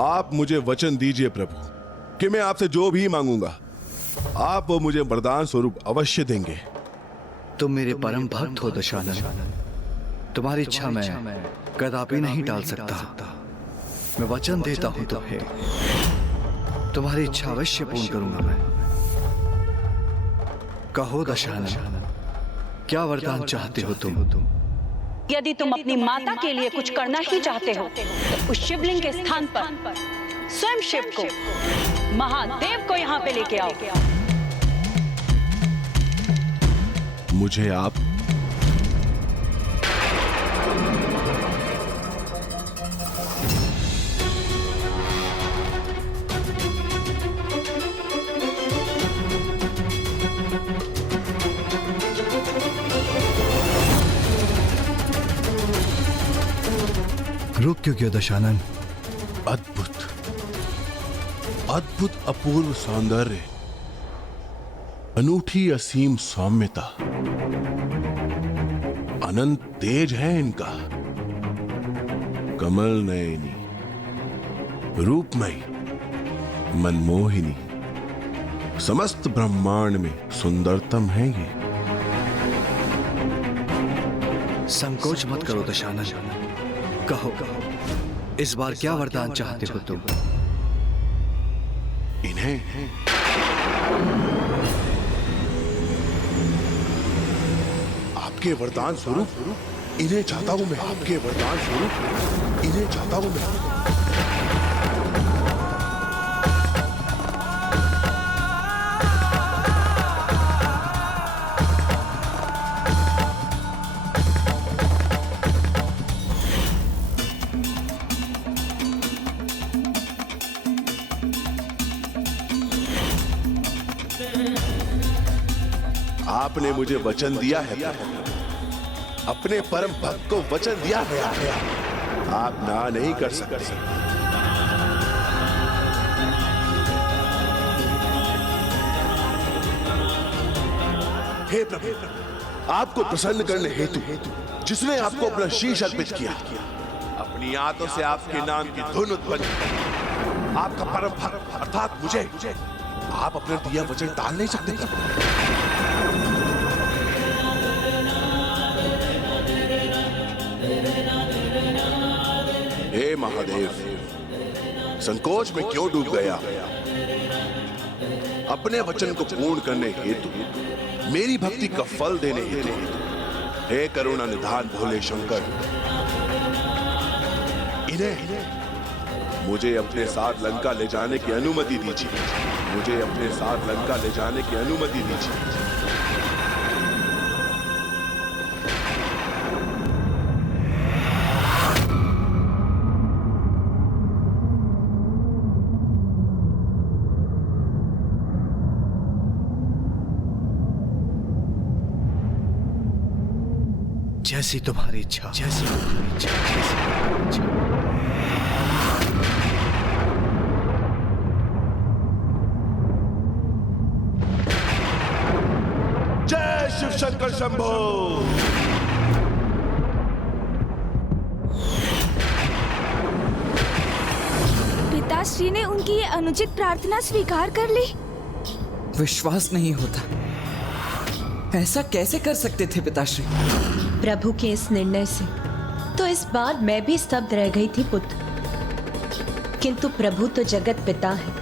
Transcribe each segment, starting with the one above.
आप मुझे वचन दीजिए प्रभु कि मैं आपसे जो भी मांगूंगा आप वो मुझे वरदान स्वरूप अवश्य देंगे। तुम मेरे परम भक्त हो दशानन, तुम्हारी इच्छा मैं कदापि नहीं टाल सकता। मैं वचन देता हूं तुम्हें, तुम्हारी इच्छा अवश्य पूर्ण करूंगा मैं। कहो दशानन, क्या वरदान चाहते हो तुम? यदि तुम अपनी माता के लिए कुछ करना ही चाहते हो तो उस शिवलिंग के स्थान पर स्वयं शिव को, महादेव को यहाँ पे लेके आओ। मुझे आप रुक क्यों गया दशानन? अद्भुत अद्भुत अपूर्व सौंदर्य, अनूठी असीम सौम्यता, अनंत तेज है इनका। कमल नयनी, रूपमयी, मनमोहिनी, समस्त ब्रह्मांड में सुंदरतम है ये। संकोच मत करो दशानन, कहो इस बार क्या वरदान चाहते हो तुम? इन्हें आपके वरदान स्वरूप इन्हें चाहता हूं मैं, आपके वरदान स्वरूप इन्हें चाहता हूं मैं। आपने मुझे वचन दिया है, अपने परम भक्त को वचन दिया है, आप ना नहीं कर सकते। हे प्रभु, आपको प्रसन्न करने हेतु जिसने आपको अपना शीश अर्पित किया, अपनी आंतों से आपके नाम की धुन उत्पन्न, आपका परम भक्त अर्थात मुझे आप अपने दिया वचन टाल नहीं सकते प्रभु। हे महादेव, संकोच में क्यों डूब गया? अपने वचन को पूर्ण करने हेतु, मेरी भक्ति का फल देने हेतु, हे करुणा निधान भोले शंकर, इन्हें मुझे अपने साथ लंका ले जाने की अनुमति दीजिए। मुझे अपने साथ लंका ले जाने की अनुमति दीजिए। जैसी तुम्हारी इच्छा, जैसी तुम्हारी इच्छा, जैसी तुम्हारी इच्छा। जय शिव शंकर शंभो। पिताश्री ने उनकी ये अनुचित प्रार्थना स्वीकार कर ली। विश्वास नहीं होता, ऐसा कैसे कर सकते थे पिताश्री? प्रभु के इस निर्णय से तो इस बार मैं भी स्तब्ध रह गई थी पुत्र, किंतु प्रभु तो जगत पिता है,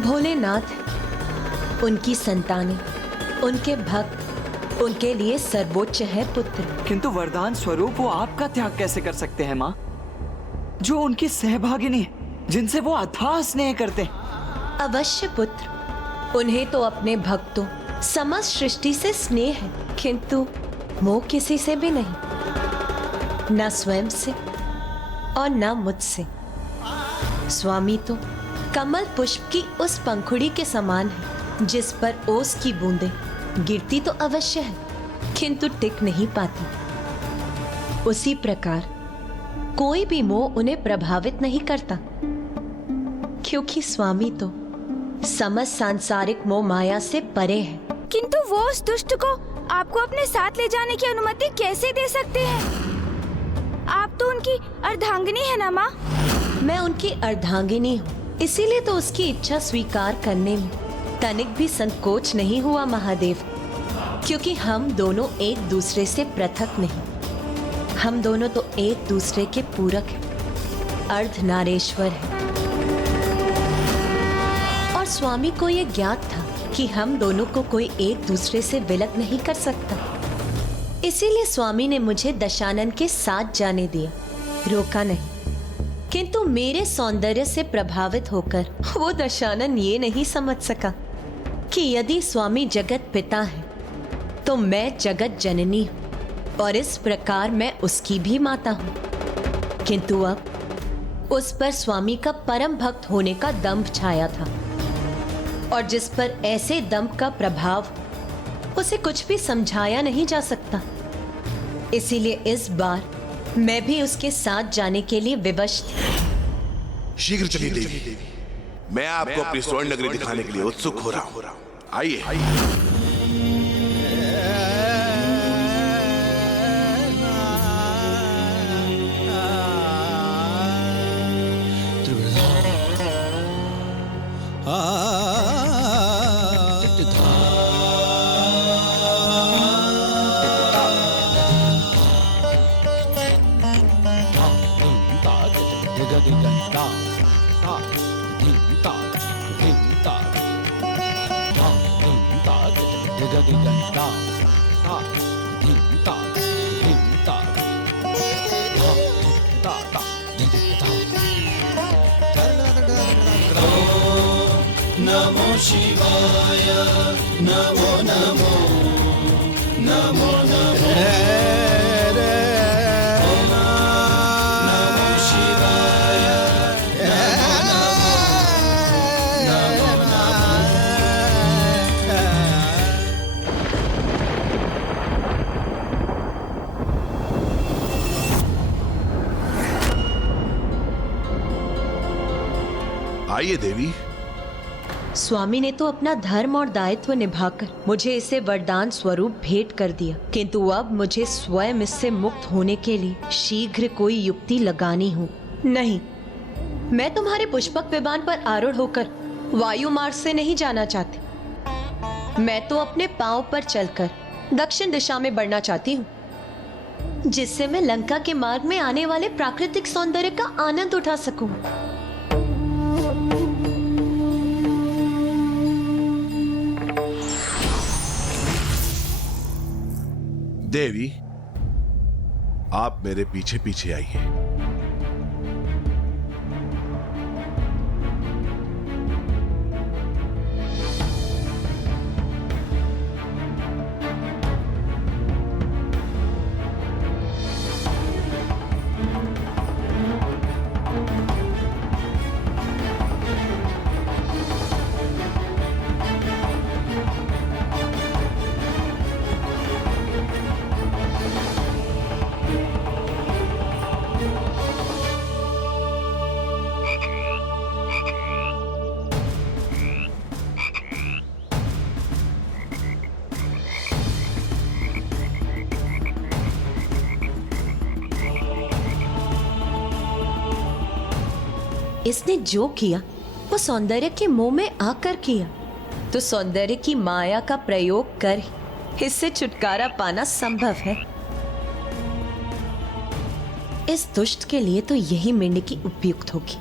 भोलेनाथ है, उनकी संतानें, उनके भक्त, उनके लिए सर्वोच्च है पुत्र। किंतु वरदान स्वरूप वो आपका त्याग कैसे कर सकते हैं माँ, जो उनकी सहभागिनी है, जिनसे वो अथाह स्नेह करते हैं? अवश्य पुत्र, उन्हें तो अपने भक्तों, समस्त सृष्टि से स्नेह है, किंतु मोह किसी से भी नहीं, न स्वयं से और न मुझसे। स्वामी तो कमल पुष्प की उस पंखुड़ी के समान है, जिस पर ओस की बूंदें गिरती तो अवश्य है, किंतु टिक नहीं पाती। उसी प्रकार कोई भी मोह उन्हें प्रभावित नहीं करता, क्योंकि स्वामी तो समस्त सांसारिक मोह माया से परे है। किंतु वो उस दुष्ट को आपको अपने साथ ले जाने की अनुमति कैसे दे सकते हैं? आप तो उनकी अर्धांगिनी है ना माँ? मैं उनकी अर्धांगिनी हूँ, इसीलिए तो उसकी इच्छा स्वीकार करने में तनिक भी संकोच नहीं हुआ महादेव, क्योंकि हम दोनों एक दूसरे से पृथक नहीं, हम दोनों तो एक दूसरे के पूरक हैं, अर्धनारेश्वर हैं। और स्वामी को यह ज्ञात था कि हम दोनों को कोई एक दूसरे से विलग नहीं कर सकता, इसीलिए स्वामी ने मुझे दशानन के साथ जाने दिया, रोका नहीं। किंतु मेरे सौंदर्य से प्रभावित होकर वो दशानन ये नहीं समझ सका कि यदि स्वामी जगत पिता है तो मैं जगत जननी हूँ और इस प्रकार मैं उसकी भी माता हूँ। किंतु अब उस पर स्वामी का परम भक्त होने का दंभ छाया था, और जिस पर ऐसे दंभ का प्रभाव उसे कुछ भी समझाया नहीं जा सकता। इसीलिए इस बार मैं भी उसके साथ जाने के लिए विवश थी। शीघ्र चलिए देवी, मैं आपको अपनी स्वर्ण नगरी दिखाने के लिए उत्सुक हो रहा हूँ। आइए। नमो शिवाय नमो नमो नमो नमो नमो शिवाय नमो नमो आइए देवी। स्वामी ने तो अपना धर्म और दायित्व निभाकर मुझे इसे वरदान स्वरूप भेंट कर दिया, किंतु अब मुझे स्वयं इससे मुक्त होने के लिए शीघ्र कोई युक्ति लगानी हो। नहीं, मैं तुम्हारे पुष्पक विमान पर आरूढ़ होकर वायु मार्ग से नहीं जाना चाहती। मैं तो अपने पांव पर चलकर दक्षिण दिशा में बढ़ना चाहती हूँ, जिससे मैं लंका के मार्ग में आने वाले प्राकृतिक सौंदर्य का आनंद उठा सकूं। देवी, आप मेरे पीछे पीछे आइए। इसने जो किया वो सौंदर्य के मोह में आकर किया, तो सौंदर्य की माया का प्रयोग कर इससे छुटकारा पाना संभव है। इस दुष्ट के लिए तो यही मेंढकी उपयुक्त होगी।